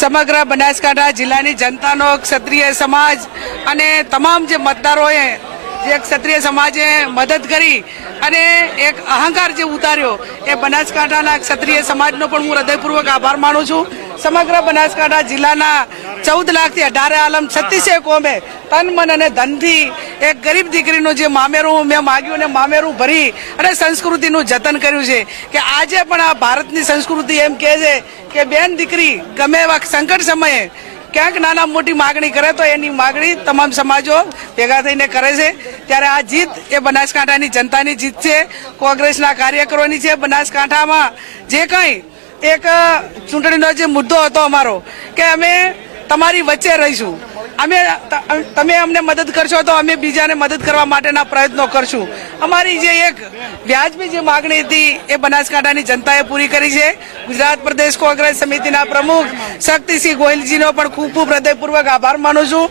સમગ્ર બનાસકાંઠા જિલ્લાની જનતાનો ક્ષત્રિય સમાજ અને તમામ જે મતદારોએ જે ક્ષત્રિય સમાજે મદદ કરી અને એક અહંકાર જે ઉતાર્યો એ બનાસકાંઠાના ક્ષત્રિય સમાજનો પણ હું હૃદયપૂર્વક આભાર માનું છું। સમગ્ર બનાસકાંઠા જિલ્લાના 14 લાખથી 18 આલમ 36 કોમે તન મન અને ધનથી એક ગરીબ દીકરીનું જે મામેરું મેં માગ્યું ને મામેરું ભરી અને સંસ્કૃતિનું જતન કર્યું છે કે આજે પણ આ ભારતની સંસ્કૃતિ એમ કહે છે કે બેન દીકરી ગમે એવા સંકટ સમયે ક્યાંક નાના મોટી માગણી કરે તો એની માગણી તમામ સમાજો ભેગા થઈને કરે છે। ત્યારે આ જીત એ બનાસકાંઠાની જનતાની જીત છે, કોંગ્રેસના કાર્યકરોની છે। બનાસકાંઠામાં જે કંઈ એક ચૂંટણીનો જે મુદ્દો હતો અમારો કે અમે તમારી વચ્ચે રહીશું, તમે અમને મદદ કરશો તો અમે બીજાને મદદ કરવા માટેના પ્રયત્નો કરશું। અમારી જે એક વ્યાજબી જે માગણી હતી એ બનાસકાંઠાની જનતાએ પૂરી કરી છે। ગુજરાત પ્રદેશ કોંગ્રેસ સમિતિના પ્રમુખ શક્તિસિંહ ગોહિલજીનો પણ ખૂબ ખૂબ હૃદયપૂર્વક આભાર માનું છું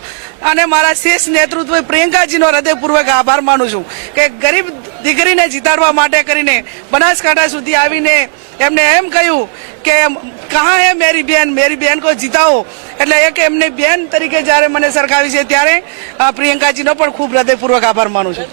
અને મારા શેષ નેતૃત્વ પ્રિયંકાજીનો હૃદયપૂર્વક આભાર માનું છું કે ગરીબ દીકરીને જીતાડવા માટે કરીને બનાસકાંઠા સુધી આવીને એમને એમ કહ્યું કે કહા હે મેરી બહેન કો જીતાઓ, એટલે એક એમને બેન તરીકે જ્યારે મને સરખાવી છે ત્યારે પ્રિયંકાજીનો પણ ખૂબ હૃદયપૂર્વક આભાર માનું છું।